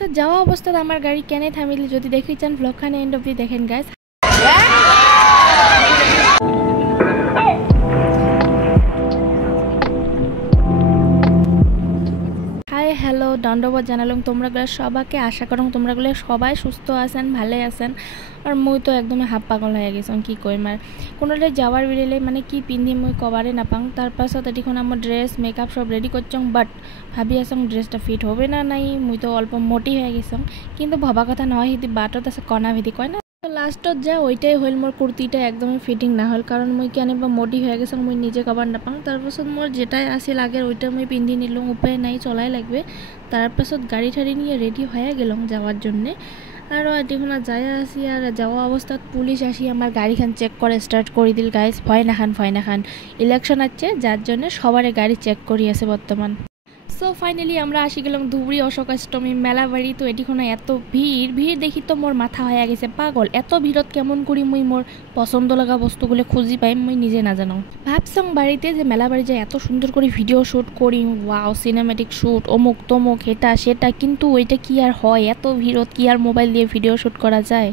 তো যাওয়া অবস্থাত আমার গাড়ি কেনে থামিল যদি দেখি চান ব্লগখানে এন্ড অবধি দেখেন গাইস। হাই হ্যালো দণ্ডবোধ জানালাম তোমরা সবাইকে, আশা করুন তোমরা সবাই সুস্থ আছেন, ভালো আছেন। আর মুই তো একদমই হাফ পাগল হয়ে গেছিলাম কি কইম আর কোনোটাই যাওয়ার বেরিলে মানে কি পিন্ধি মুই কবারে নাপাং। তার পাছত এটিখন আমার ড্রেস মেকআপ সব রেডি করছং, বাট ভাবি আসং ড্রেসটা ফিট হবে না নাই। মুই তো অল্প মোটি হয়ে গেছং, কিন্তু ভবা কথা নহয় সিদি বাটত আছে কণা ভিদি কয় না। লাস্টত যা ওইটাই হইল মোর কুর্তিটা একদমই ফিটিং না হল, কারণ মুই কেন বা মোটি হয়ে গেছং মুই নিজে কবার নাপাং। তারপাছত মোর যেটাই আসিল আগের ওইটা মুই পিন্ধি নিলাম, উপায় নাই চলাই লাগবে। তারপাছত গাড়ি ঠাড়ি নিয়ে রেডি হয়ে গেলাম যাওয়ার জন্যে। আর এটিখন যায় আসি আর যাওয়া অবস্থাত পুলিশ আসি আমার গাড়িখান চেক করে স্টার্ট করে দিল গাইস। ভয় না খান ইলেকশন আছে যার জন্য সবারে গাড়ি চেক করি আছে বর্তমান। সো ফাইনালি আমরা আসি গেলাম ধুবড়ি অশোকাষ্টমী মেলা বাড়ি। তো এটিখন এত ভিড় দেখি তো মোর মাথা হয়ে গেছে পাগল। এত ভিড়ত কেমন করি মুই মোর পছন্দ লাগা বস্তুগুলো খুঁজি পাইম মুই নিজে না জানো। ভাবছং বাড়িতে যে মেলা বাড়ি যায় এত সুন্দর করে ভিডিও শ্যুট করি, ওয়াও সিনেমেটিক শ্যুট অমুক তমুক এটা সেটা, কিন্তু ওইটা কি আর হয় এত ভিড়ত কি আর মোবাইল দিয়ে ভিডিও শ্যুট করা যায়?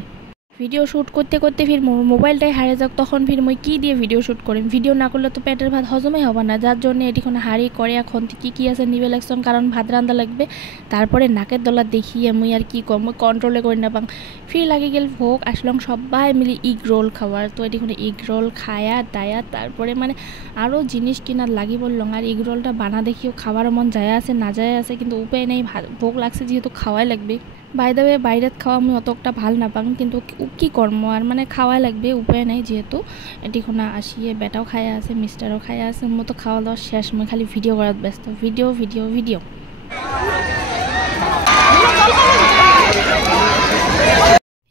ভিডিও শ্যুট করতে করতে ফির মোবাইলটাই হারিয়ে যাক, তখন ফির মই কী দিয়ে ভিডিও শ্যুট করিম? ভিডিও না করলে তো পেটের ভাত হজমই হবে না, যার জন্য এটিখন হাড়ি করে এখন কী আছে নিবে লাগছন, কারণ ভাত রান্ধা লাগবে। তারপরে নাকের দলা দেখিয়ে মুই আর কি কম মুই কন্ট্রোলে করি না পাং। ফির লাগি গেল ভোগ আসলাম সবাই মিলি ইগ রোল খাওয়ার। তো এটিখন ইগ রোল খায়া দায়া তারপরে মানে আরও জিনিস কিনার লাগি বললাম। আর ইগ রোলটা বানা দেখিও খাবার মন যায় আছে না যায় আছে, কিন্তু উপায় নেই, ভোগ লাগছে যেহেতু খাওয়াই লাগবে। বাই দ্য ওয়ে বাইরেত খাওয়া আমি অতটা ভাল নাপাং, কিন্তু কি কর্ম আর মানে খাওয়াই লাগবে, উপায় নাই যেহেতু। এটিখনা আসিয়ে বেটাও খাই আছে মিস্টারও খাই আছে, মতো খাওয়া দাওয়া শেষ, মই খালি ভিডিও করাত ব্যস্ত। ভিডিও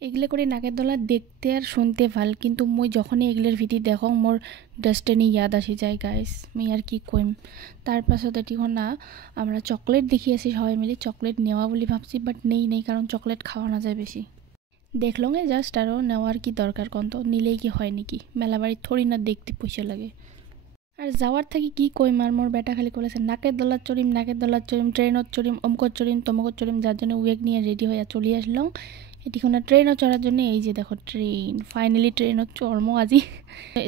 এগুলো করে নাকের দলা দেখতে আর শুনতে ভাল, কিন্তু মই যখনই এগুলোর ভিডিও দেখো মোর ডেস্টিনি ইয়াদ আসি যায় গাইস, মই আর কি কইম। তার পাছত এটিখন না আমরা চকলেট দেখিয়েছি সবাই মিলে, চকলেট নেওয়া বলে ভাবছি, বাট নেই কারণ চকলেট খাওয়া না যায় বেশি। দেখলং জাস্ট আরও নেওয়ার কি দরকার কন্ত, নিলেই কি হয় নাকি? মেলা বাড়ি থরি না দেখতে পয়সা লাগে। আর যাওয়ার থাকি কি কইম আর মোর বেটা খালি করেছে নাকের দলার চড়িম ট্রেনত চড়িম অমকত চড়িম তমকত চড়িম, যার জন্য উয়েক নিয়ে রেডি হয়ে চলে আসলাম। এটিখন ট্রেনও চড়ার জন্য। এই যে দেখো ট্রেন, ফাইনালি ট্রেনত চড়মো আজি।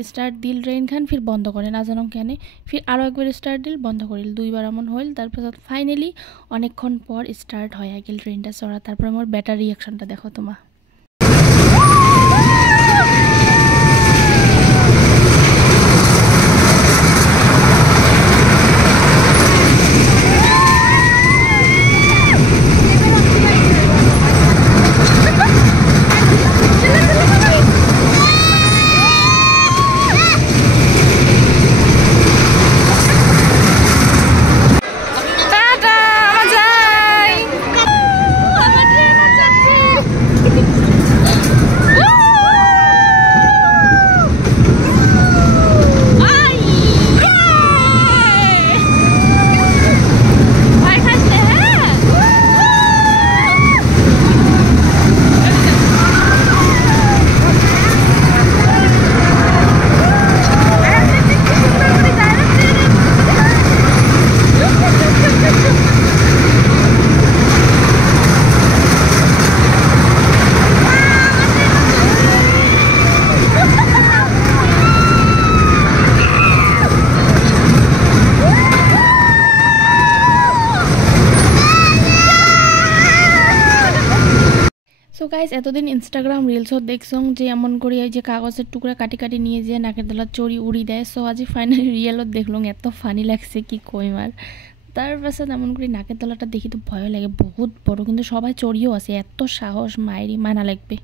স্টার্ট দিল ট্রেন খান ফির বন্ধ করে না জানো কেন, ফির আরও একবার স্টার্ট দিল বন্ধ করিল, দুইবার এমন হইল। তারপাছত ফাইনালি অনেকক্ষণ পর স্টার্ট হয়ে গেল ট্রেনটা চড়া। তারপরে মোর বেটার রিয়াকশনটা দেখো তোমার। সো গাইস এতদিন ইনস্টাগ্রাম রিলসও দেখছং যে এমন করে এই যে কাগজের টুকরা কাটি নিয়ে যে নাকের দলা চড়ি উড়ি দেয়। সো আজি ফাইনালি রিয়েলত দেখলাম, এত ফানি লাগছে কি কইম আর। তার পাছত এমন করে নাকের দলাটা দেখি তো ভয় লাগে, বহুত বড়, কিন্তু সবাই চড়িও আছে, এত সাহস মায়েরই মানা লাগবে।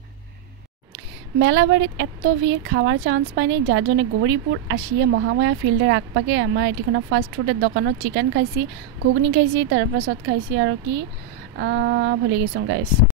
মেলা বাড়িত এত ভিড় খাওয়ার চান্স পাইনি, যার জন্য গৌরীপুর আসিয়ে মহামায়া ফিল্ডের আগপাকে আমার এটিখানে ফাস্ট ফুডের দোকানত চিকেন খাইছি, ঘুগনি খাইছি, তার পাছত খাইছি আর কি ভুলে গেছং গাইস।